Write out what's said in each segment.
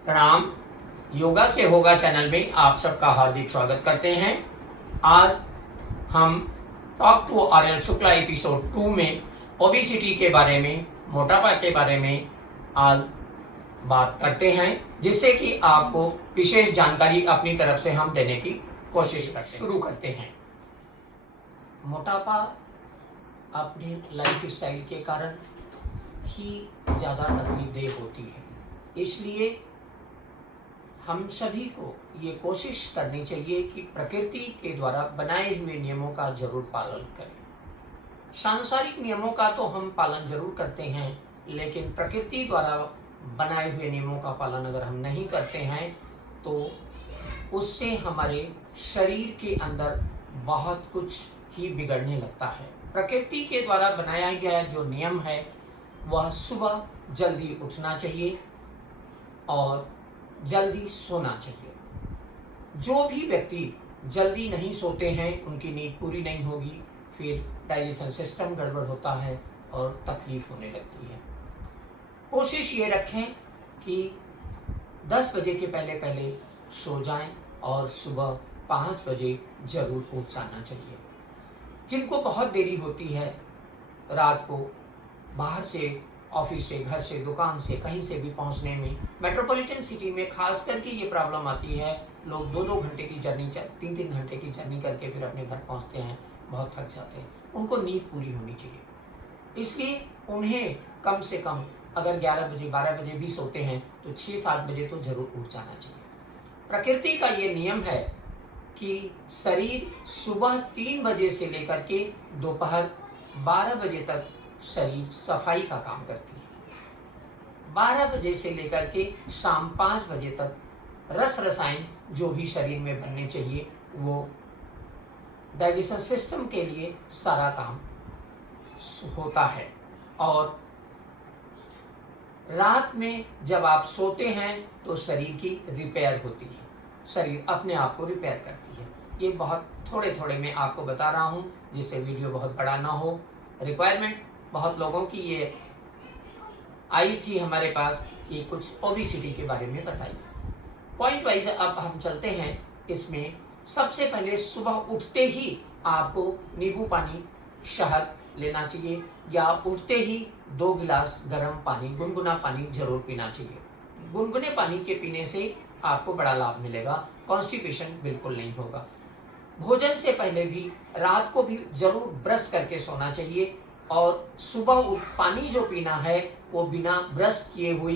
प्रणाम। योगा से होगा चैनल में आप सबका हार्दिक स्वागत करते हैं। आज हम टॉक टू आर्यल शुक्ला एपिसोड 2 में ओबेसिटी के बारे में, मोटापा के बारे में आज बात करते हैं, जिससे कि आपको विशेष जानकारी अपनी तरफ से हम देने की कोशिश करते शुरू करते हैं। मोटापा अपने लाइफ स्टाइल के कारण ही ज़्यादा तकलीफदेह होती है, इसलिए हम सभी को ये कोशिश करनी चाहिए कि प्रकृति के द्वारा बनाए हुए नियमों का जरूर पालन करें। सांसारिक नियमों का तो हम पालन जरूर करते हैं, लेकिन प्रकृति द्वारा बनाए हुए नियमों का पालन अगर हम नहीं करते हैं तो उससे हमारे शरीर के अंदर बहुत कुछ ही बिगड़ने लगता है। प्रकृति के द्वारा बनाया गया जो नियम है वह सुबह जल्दी उठना चाहिए और जल्दी सोना चाहिए। जो भी व्यक्ति जल्दी नहीं सोते हैं उनकी नींद पूरी नहीं होगी, फिर डाइजेशन सिस्टम गड़बड़ होता है और तकलीफ होने लगती है। कोशिश ये रखें कि 10 बजे के पहले पहले सो जाएं और सुबह 5 बजे जरूर उठ जाना चाहिए। जिनको बहुत देरी होती है रात को बाहर से, ऑफिस से, घर से, दुकान से, कहीं से भी पहुंचने में, मेट्रोपॉलिटन सिटी में खास करके ये प्रॉब्लम आती है। लोग 2-2 घंटे की जर्नी, 3-3 घंटे की जर्नी करके फिर अपने घर पहुंचते हैं, बहुत थक जाते हैं। उनको नींद पूरी होनी चाहिए, इसलिए उन्हें कम से कम अगर 11 बजे 12 बजे भी सोते हैं तो 6-7 बजे तो जरूर उठ जाना चाहिए। प्रकृति का ये नियम है कि शरीर सुबह 3 बजे से लेकर के दोपहर 12 बजे तक शरीर सफाई का काम करती है। 12 बजे से लेकर के शाम 5 बजे तक रस रसायन जो भी शरीर में बनने चाहिए वो डाइजेशन सिस्टम के लिए सारा काम होता है। और रात में जब आप सोते हैं तो शरीर की रिपेयर होती है, शरीर अपने आप को रिपेयर करती है। ये बहुत थोड़े थोड़े मैं आपको बता रहा हूँ जिससे वीडियो बहुत बड़ा ना हो। रिक्वायरमेंट बहुत लोगों की ये आई थी हमारे पास कि कुछ ओबेसिटी के बारे में बताइए। पॉइंट वाइज अब हम चलते हैं। इसमें सबसे पहले सुबह उठते ही आपको नींबू पानी, शहद लेना चाहिए, या उठते ही 2 गिलास गर्म पानी, गुनगुना पानी जरूर पीना चाहिए। गुनगुने पानी के पीने से आपको बड़ा लाभ मिलेगा, कॉन्स्टिपेशन बिल्कुल नहीं होगा। भोजन से पहले भी, रात को भी जरूर ब्रश करके सोना चाहिए, और सुबह पानी जो पीना है वो बिना ब्रश किए हुए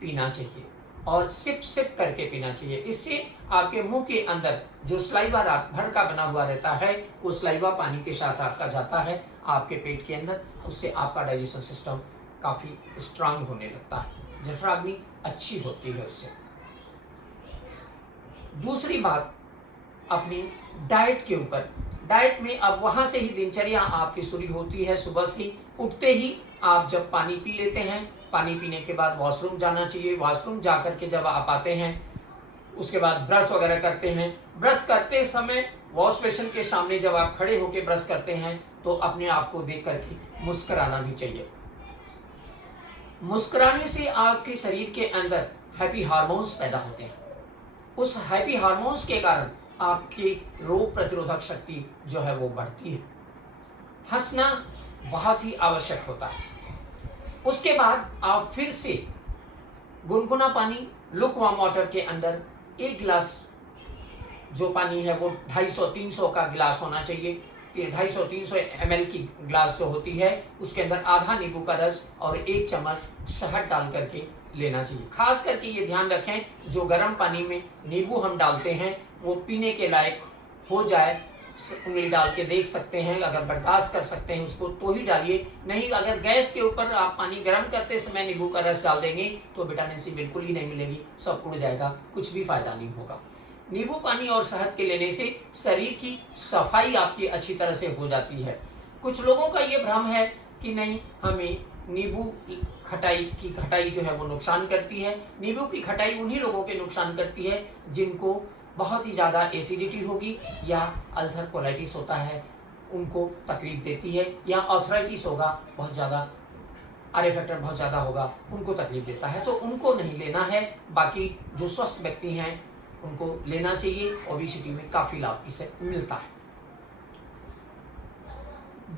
पीना चाहिए और सिप सिप करके पीना चाहिए। इससे आपके मुंह के अंदर जो स्लाइवा रात भर का बना हुआ रहता है वो स्लाइवा पानी के साथ आपका जाता है आपके पेट के अंदर, उससे आपका डाइजेशन सिस्टम काफी स्ट्रांग होने लगता है, जठराग्नि अच्छी होती है उससे। दूसरी बात अपनी डाइट के ऊपर। डाइट में अब वहां से ही दिनचर्या आपकी शुरू होती है। सुबह से उठते ही आप जब पानी पी लेते हैं, पानी पीने के बाद वॉशरूम जाना चाहिए। वॉशरूम जा करके जब आप आते हैं उसके बाद ब्रश वगैरह करते हैं। ब्रश करते समय वॉश बेसिन के सामने जब आप खड़े होकर ब्रश करते हैं तो अपने आप को देख करके मुस्कुराना भी चाहिए। मुस्कुराने से आपके शरीर के अंदर हैप्पी हार्मोन्स पैदा होते हैं। उस हैप्पी हार्मोन्स के कारण आपकी रोग प्रतिरोधक शक्ति जो है वो बढ़ती है। हंसना बहुत ही आवश्यक होता है। उसके बाद आप फिर से गुनगुना पानी, लुकवार्म वाटर के अंदर 1 गिलास जो पानी है वो 250-300 का गिलास होना चाहिए। 250-300 ml की गिलास जो होती है उसके अंदर आधा नींबू का रस और 1 चम्मच शहद डाल करके लेना चाहिए। खास करके ये ध्यान रखें जो गर्म पानी में नींबू हम डालते हैं वो पीने के लायक हो जाए। उंगली डाल के देख सकते हैं, अगर बर्दाश्त कर सकते हैं उसको तो ही डालिए, नहीं अगर गैस के ऊपर आप पानी गर्म करते समय नींबू का रस डाल देंगे तो विटामिन सी बिल्कुल ही नहीं मिलेगी, सब उड़ जाएगा, कुछ भी फायदा नहीं होगा। नींबू पानी और शहद के लेने से शरीर की सफाई आपकी अच्छी तरह से हो जाती है। कुछ लोगों का ये भ्रम है कि नहीं, हमें नींबू की खटाई जो है वो नुकसान करती है। नींबू की खटाई उन्हीं लोगों के नुकसान करती है जिनको बहुत ही ज़्यादा एसिडिटी होगी या अल्सर कोलाइटिस होता है, उनको तकलीफ देती है, या आर्थराइटिस होगा, बहुत ज़्यादा आर फैक्टर बहुत ज़्यादा होगा, उनको तकलीफ देता है, तो उनको नहीं लेना है। बाकी जो स्वस्थ व्यक्ति हैं उनको लेना चाहिए। ओबेसिटी में काफ़ी लाभ इससे मिलता है।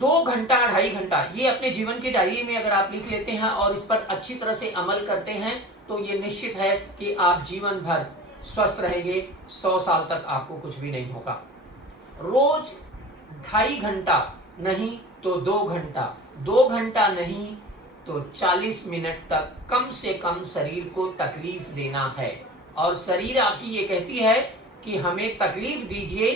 2 घंटा 2.5 घंटा ये अपने जीवन की डायरी में अगर आप लिख लेते हैं और इस पर अच्छी तरह से अमल करते हैं तो ये निश्चित है कि आप जीवन भर स्वस्थ रहेंगे। 100 साल तक आपको कुछ भी नहीं होगा। रोज 2.5 घंटा नहीं तो 2 घंटा, 2 घंटा नहीं तो 40 मिनट तक कम से कम शरीर को तकलीफ देना है। और शरीर आपकी ये कहती है कि हमें तकलीफ दीजिए,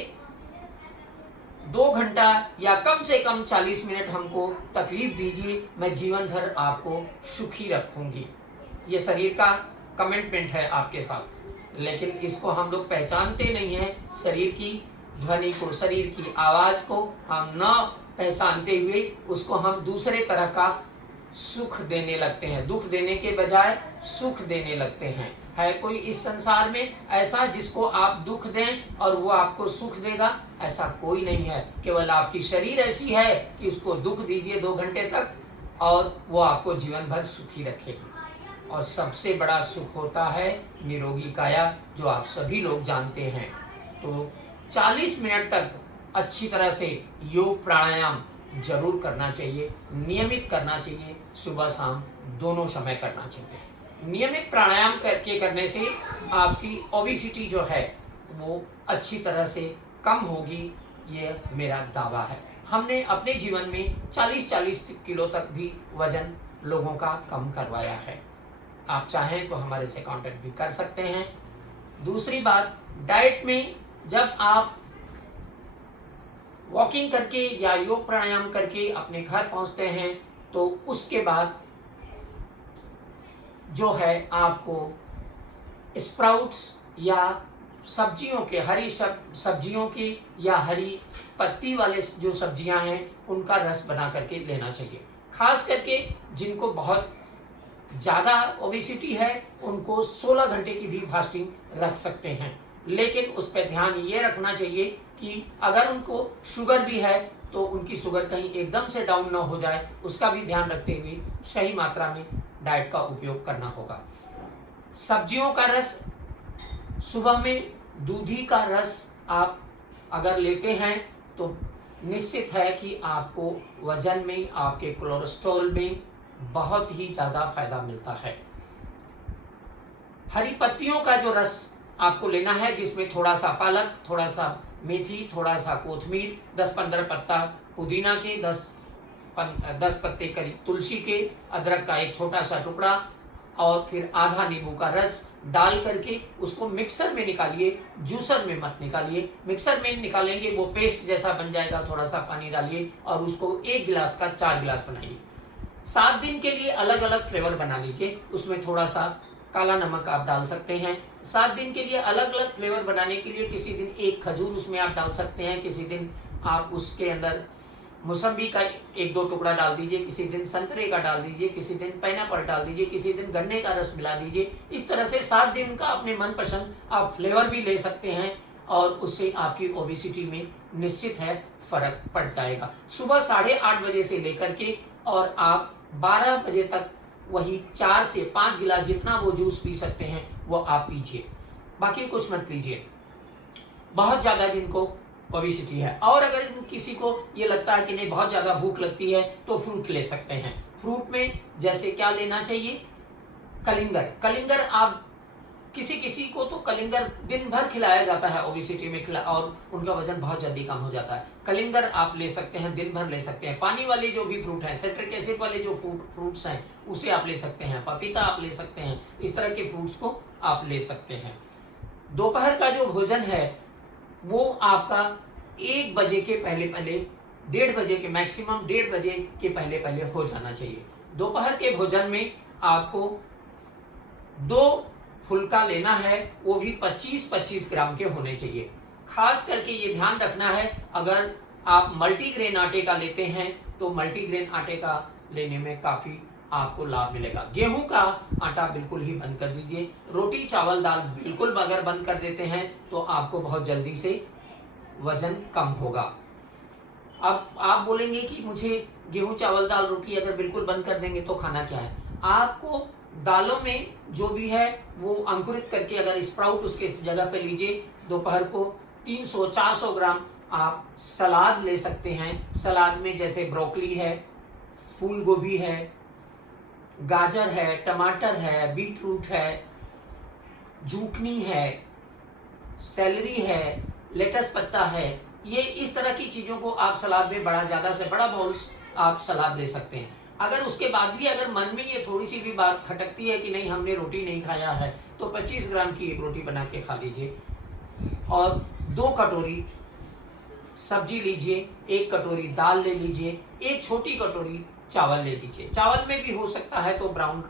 2 घंटा या कम से कम 40 मिनट हमको तकलीफ दीजिए, मैं जीवन भर आपको सुखी रखूंगी। ये शरीर का कमिटमेंट है आपके साथ, लेकिन इसको हम लोग पहचानते नहीं हैं। शरीर की ध्वनि को, शरीर की आवाज को हम न पहचानते हुए उसको हम दूसरे तरह का सुख देने लगते हैं। दुख देने के बजाय सुख देने लगते हैं। है कोई इस संसार में ऐसा जिसको आप दुख दें और वो आपको सुख देगा? ऐसा कोई नहीं है। केवल आपकी शरीर ऐसी है कि उसको दुख दीजिए 2 घंटे तक और वो आपको जीवन भर सुखी रखेगी। और सबसे बड़ा सुख होता है निरोगी काया, जो आप सभी लोग जानते हैं। तो 40 मिनट तक अच्छी तरह से योग प्राणायाम जरूर करना चाहिए, नियमित करना चाहिए, सुबह शाम दोनों समय करना चाहिए। नियमित प्राणायाम करने से आपकी ओबेसिटी जो है वो अच्छी तरह से कम होगी, ये मेरा दावा है। हमने अपने जीवन में 40-40 किलो तक भी वजन लोगों का कम करवाया है। आप चाहें तो हमारे से कांटेक्ट भी कर सकते हैं। दूसरी बात, डाइट में जब आप वॉकिंग करके या योग प्राणायाम करके अपने घर पहुंचते हैं तो उसके बाद जो है आपको स्प्राउट्स या सब्जियों के, हरी सब्जियों की या हरी पत्ती वाले जो सब्जियां हैं उनका रस बना करके लेना चाहिए। खास करके जिनको बहुत ज़्यादा ओबेसिटी है उनको 16 घंटे की भी फास्टिंग रख सकते हैं, लेकिन उस पर ध्यान ये रखना चाहिए कि अगर उनको शुगर भी है तो उनकी शुगर कहीं एकदम से डाउन ना हो जाए, उसका भी ध्यान रखते हुए सही मात्रा में डाइट का उपयोग करना होगा। सब्जियों का रस, सुबह में दूधी का रस आप अगर लेते हैं तो निश्चित है कि आपको वजन में, आपके कोलेस्ट्रॉल में बहुत ही ज़्यादा फायदा मिलता है। हरी पत्तियों का जो रस आपको लेना है, जिसमें थोड़ा सा पालक, थोड़ा सा मेथी, थोड़ा सा कोथमीर, 10-15 पत्ता पुदीना के, 10 पत्ते करीब तुलसी के, अदरक का एक छोटा सा टुकड़ा और फिर आधा नींबू का रस डाल करके उसको मिक्सर में निकालिए, जूसर में मत निकालिए। मिक्सर में निकालेंगे वो पेस्ट जैसा बन जाएगा। थोड़ा सा पानी डालिए और उसको 1 गिलास का 4 गिलास बनाइए। 7 दिन के लिए अलग अलग फ्लेवर बना लीजिए। उसमें थोड़ा सा काला नमक आप डाल सकते हैं। 7 दिन के लिए अलग अलग फ्लेवर बनाने के लिए किसी दिन एक खजूर उसमें आप डाल सकते हैं, किसी दिन आप उसके अंदर मौसम्बी का 1-2 टुकड़ा डाल दीजिए, किसी दिन संतरे का डाल दीजिए, किसी दिन पाइनएप्पल डाल दीजिए, किसी दिन गन्ने का रस मिला दीजिए। इस तरह से 7 दिन का अपने मनपसंद आप फ्लेवर भी ले सकते हैं और उससे आपकी ओबेसिटी में निश्चित है फर्क पड़ जाएगा। सुबह 8:30 बजे से लेकर के और आप 12 बजे तक वही 4 से 5 गिलास जितना वो जूस पी सकते हैं वो आप पीजिए, बाकी कुछ मत लीजिए। बहुत ज्यादा जिनको ओबेसिटी है और अगर किसी को ये लगता है कि नहीं बहुत ज्यादा भूख लगती है तो फ्रूट ले सकते हैं। फ्रूट में जैसे क्या लेना चाहिए, कलिंगर आप किसी को तो कलिंगर दिन भर खिलाया जाता है ओबेसिटी में और उनका वजन बहुत जल्दी कम हो जाता है। कलिंगर आप ले सकते हैं, दिन भर ले सकते हैं। पानी वाले जो भी फ्रूट हैं, सिट्रिक एसिड वाले जो फ्रूट्स हैं उसे आप ले सकते हैं। पपीता आप ले सकते हैं। इस तरह के फ्रूट्स को आप ले सकते हैं। दोपहर का जो भोजन है वो आपका 1 बजे के पहले 1:30 बजे के मैक्सिमम 1:30 बजे के पहले हो जाना चाहिए। दोपहर के भोजन में आपको 2 फुल्का लेना है, वो भी 25-25 ग्राम के होने चाहिए। खास करके ये ध्यान रखना है, अगर आप मल्टीग्रेन आटे का लेते हैं तो मल्टीग्रेन आटे का लेने में काफी आपको लाभ मिलेगा। गेहूं का आटा बिल्कुल ही बंद कर दीजिए। रोटी चावल दाल बिल्कुल अगर बंद कर देते हैं तो आपको बहुत जल्दी से वजन कम होगा। अब आप बोलेंगे कि मुझे गेहूं चावल दाल रोटी अगर बिल्कुल बंद कर देंगे तो खाना क्या है? आपको दालों में जो भी है वो अंकुरित करके अगर स्प्राउट उसके जगह पे लीजिए। दोपहर को 300-400 ग्राम आप सलाद ले सकते हैं। सलाद में जैसे ब्रोकली है, फूल गोभी है, गाजर है, टमाटर है, बीटरूट है, जुकनी है, सेलरी है, लेटस पत्ता है। ये इस तरह की चीजों को आप सलाद में बड़ा ज्यादा से बड़ा बाउल आप सलाद ले सकते हैं। अगर उसके बाद भी अगर मन में ये थोड़ी सी भी बात खटकती है कि नहीं हमने रोटी नहीं खाया है, तो 25 ग्राम की एक रोटी बना के खा लीजिए और 2 कटोरी सब्जी लीजिए, 1 कटोरी दाल ले लीजिए, 1 छोटी कटोरी चावल ले लीजिए। चावल में भी हो सकता है तो ब्राउन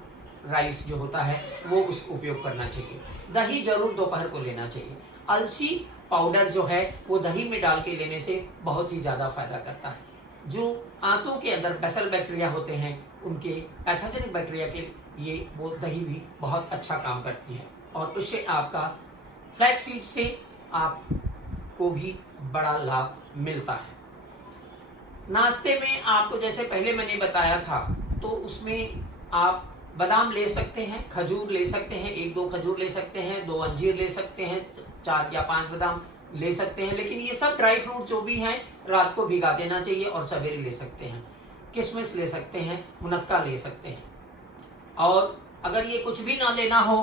राइस जो होता है वो उसको उपयोग करना चाहिए। दही जरूर दोपहर को लेना चाहिए। अलसी पाउडर जो है वो दही में डाल के लेने से बहुत ही ज्यादा फायदा करता है। जो आंतों के अंदर बेसल बैक्टीरिया होते हैं उनके पैथोजेनिक बैक्टीरिया के लिए वो दही भी बहुत अच्छा काम करती है और उससे आपका फ्लैक्सीड से आपको भी बड़ा लाभ मिलता है। नाश्ते में आपको जैसे पहले मैंने बताया था तो उसमें आप बादाम ले सकते हैं, खजूर ले सकते हैं, 1-2 खजूर ले सकते हैं, 2 अंजीर ले सकते हैं, 4 या 5 बादाम ले सकते हैं। लेकिन ये सब ड्राई फ्रूट जो भी हैं रात को भिगा देना चाहिए और सवेरे ले सकते हैं। किशमिश ले सकते हैं, मुनक्का ले सकते हैं। और अगर ये कुछ भी ना लेना हो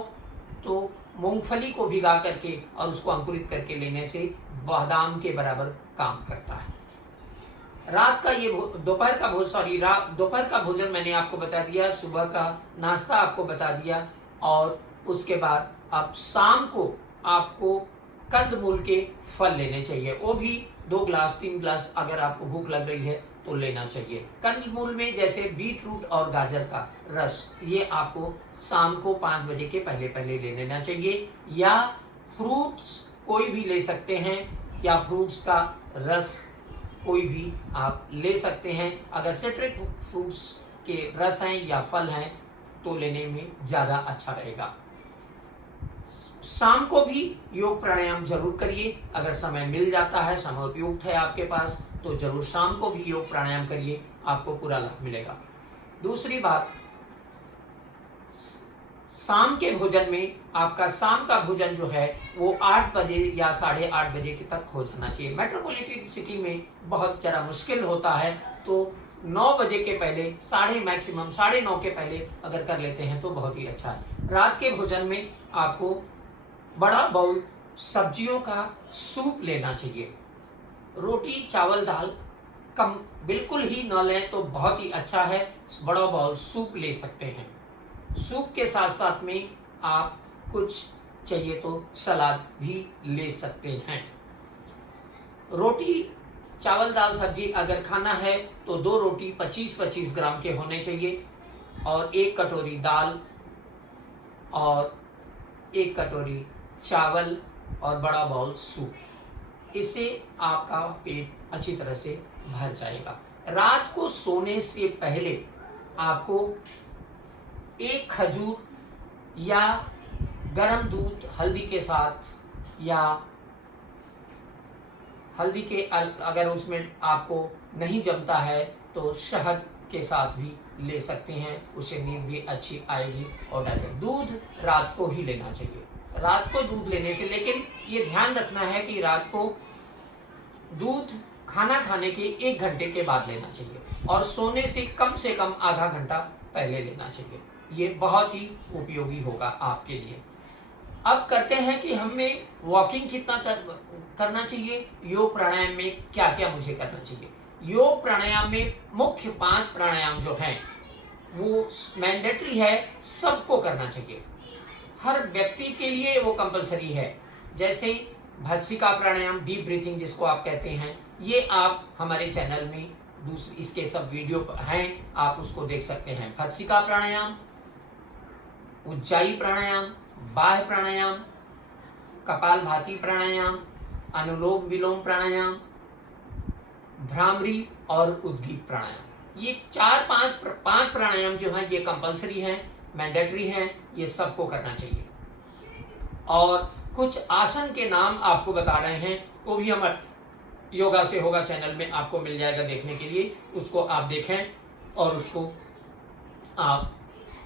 तो मूंगफली को भिगा करके और उसको अंकुरित करके लेने से बादाम के बराबर काम करता है। रात का ये दोपहर का भोजन मैंने आपको बता दिया, सुबह का नाश्ता आपको बता दिया और उसके बाद अब शाम को आपको कंदमूल के फल लेने चाहिए। वो भी 2 ग्लास 3 ग्लास अगर आपको भूख लग रही है तो लेना चाहिए। कंदमूल में जैसे बीटरूट और गाजर का रस ये आपको शाम को 5 बजे के पहले पहले ले लेना चाहिए। या फ्रूट्स कोई भी ले सकते हैं या फ्रूट्स का रस कोई भी आप ले सकते हैं। अगर सिट्रिक फ्रूट्स के रस हैं या फल हैं तो लेने में ज्यादा अच्छा रहेगा। शाम को भी योग प्राणायाम जरूर करिए। अगर समय मिल जाता है, समय उपयुक्त है आपके पास, तो जरूर शाम को भी योग प्राणायाम करिए, आपको पूरा लाभ मिलेगा। दूसरी बात, शाम के भोजन में आपका शाम का भोजन जो है वो 8 बजे या 8:30 बजे तक हो जाना चाहिए। मेट्रोपॉलिटन सिटी में बहुत जरा मुश्किल होता है तो 9 बजे के पहले, मैक्सिमम 9:30 के पहले अगर कर लेते हैं तो बहुत ही अच्छा है। रात के भोजन में आपको बड़ा बाउल सब्जियों का सूप लेना चाहिए। रोटी चावल दाल कम बिल्कुल ही न लें तो बहुत ही अच्छा है। बड़ा बाउल सूप ले सकते हैं। सूप के साथ साथ में आप कुछ चाहिए तो सलाद भी ले सकते हैं। रोटी चावल दाल सब्जी अगर खाना है तो 2 रोटी 25-25 ग्राम के होने चाहिए और 1 कटोरी दाल और 1 कटोरी चावल और बड़ा बाउल सूप। इससे आपका पेट अच्छी तरह से भर जाएगा। रात को सोने से पहले आपको 1 खजूर या गरम दूध हल्दी के साथ या हल्दी के अगर उसमें आपको नहीं जमता है तो शहद के साथ भी ले सकते हैं। उससे नींद भी अच्छी आएगी। और दूध रात को ही लेना चाहिए। रात को दूध लेने से, लेकिन ये ध्यान रखना है कि रात को दूध खाना खाने के 1 घंटे के बाद लेना चाहिए और सोने से कम आधा घंटा पहले लेना चाहिए। ये बहुत ही उपयोगी होगा आपके लिए। अब करते हैं कि हमें वॉकिंग कितना करना चाहिए, योग प्राणायाम में क्या क्या मुझे करना चाहिए। योग प्राणायाम में मुख्य 5 प्राणायाम जो हैं वो मैंडेटरी है, सबको करना चाहिए। हर व्यक्ति के लिए वो कंपलसरी है। जैसे भत्सिका प्राणायाम, डीप ब्रीथिंग जिसको आप कहते हैं, ये आप हमारे चैनल में इसके सब वीडियो हैं, आप उसको देख सकते हैं। भत्सिका प्राणायाम, उज्जाई प्राणायाम, बाह्य प्राणायाम, कपालभाति प्राणायाम, अनुलोम विलोम प्राणायाम, भ्रामरी और उद्गीत प्राणायाम। ये 4-5 प्राणायाम जो हैं ये कंपलसरी हैं, मैंडेटरी हैं, ये सबको करना चाहिए। और कुछ आसन के नाम आपको बता रहे हैं, वो भी योगा से होगा चैनल में आपको मिल जाएगा देखने के लिए, उसको आप देखें और उसको आप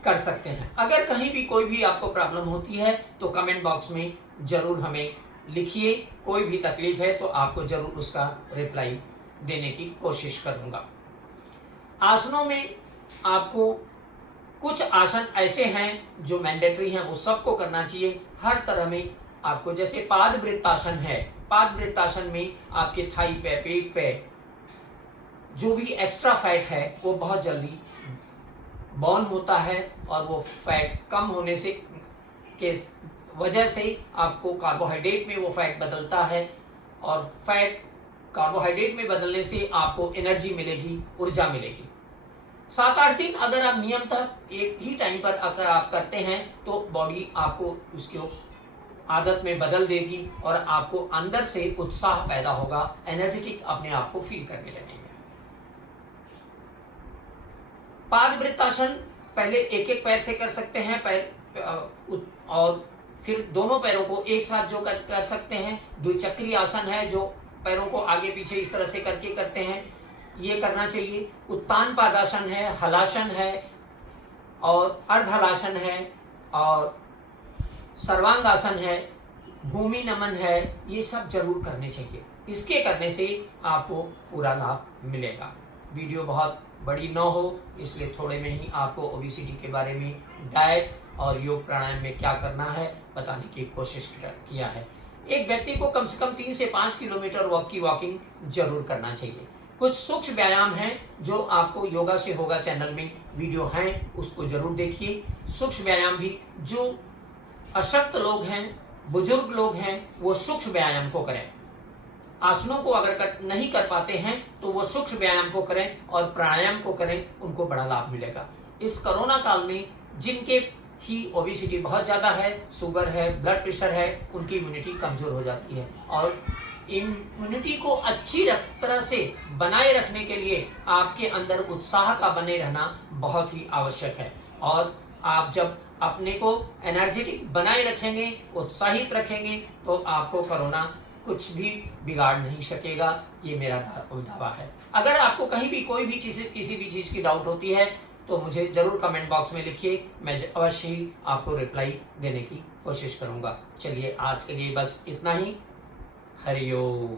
कर सकते हैं। अगर कहीं भी कोई भी आपको प्रॉब्लम होती है तो कमेंट बॉक्स में जरूर हमें लिखिए, कोई भी तकलीफ है तो आपको जरूर उसका रिप्लाई देने की कोशिश करूंगा। आसनों में आपको कुछ आसन ऐसे हैं जो मैंडेटरी हैं, वो सबको करना चाहिए हर तरह में आपको। जैसे पाद वृत्तासन है, पाद वृत्तासन में आपके थाई पे, पेट पे जो भी एक्स्ट्रा फैट है वो बहुत जल्दी बर्न होता है और वो फैट कम होने से के वजह से आपको कार्बोहाइड्रेट में वो फैट बदलता है और फैट कार्बोहाइड्रेट में बदलने से आपको एनर्जी मिलेगी, ऊर्जा मिलेगी। 7-8 दिन अगर आप नियमतः एक ही टाइम पर अगर आप करते हैं तो बॉडी आपको उसकी आदत में बदल देगी और आपको अंदर से उत्साह पैदा होगा, एनर्जेटिक अपने आप को फील करने लगेंगे। पाद वृत्तासन पहले एक एक पैर से कर सकते हैं, पैर और फिर दोनों पैरों को एक साथ जो कर सकते हैं। द्विचक्री आसन है जो पैरों को आगे पीछे इस तरह से करके करते हैं, ये करना चाहिए। उत्तान पादासन है, हलासन है और अर्ध हलासन है और सर्वांगासन है, भूमि नमन है, ये सब जरूर करने चाहिए। इसके करने से आपको पूरा लाभ मिलेगा। वीडियो बहुत बड़ी न हो इसलिए थोड़े में ही आपको ओबेसिटी के बारे में, डाइट और योग प्राणायाम में क्या करना है बताने की कोशिश किया है। एक व्यक्ति को कम से कम 3 से 5 किलोमीटर वॉकिंग जरूर करना चाहिए। कुछ सूक्ष्म व्यायाम हैं जो आपको योगा से होगा चैनल में वीडियो हैं, उसको जरूर देखिए। सूक्ष्म व्यायाम भी जो अशक्त लोग हैं, बुजुर्ग लोग हैं, वो सूक्ष्म व्यायाम को करें। आसनों को अगर नहीं कर पाते हैं तो वो सूक्ष्म व्यायाम को करें और प्राणायाम को करें, उनको बड़ा लाभ मिलेगा। इस कोरोना काल में जिनके ही ओबेसिटी बहुत ज्यादा है, शुगर है, ब्लड प्रेशर है, उनकी इम्यूनिटी कमजोर हो जाती है और इम्यूनिटी को अच्छी तरह से बनाए रखने के लिए आपके अंदर उत्साह का बने रहना बहुत ही आवश्यक है। और आप जब अपने को एनर्जेटिक बनाए रखेंगे, उत्साहित रखेंगे, तो आपको कोरोना कुछ भी बिगाड़ नहीं सकेगा, ये मेरा दावा है। अगर आपको कहीं भी कोई भी चीज, किसी भी चीज की डाउट होती है तो मुझे जरूर कमेंट बॉक्स में लिखिए, मैं अवश्य ही आपको रिप्लाई देने की कोशिश करूंगा। चलिए आज के लिए बस इतना ही। हरिओम।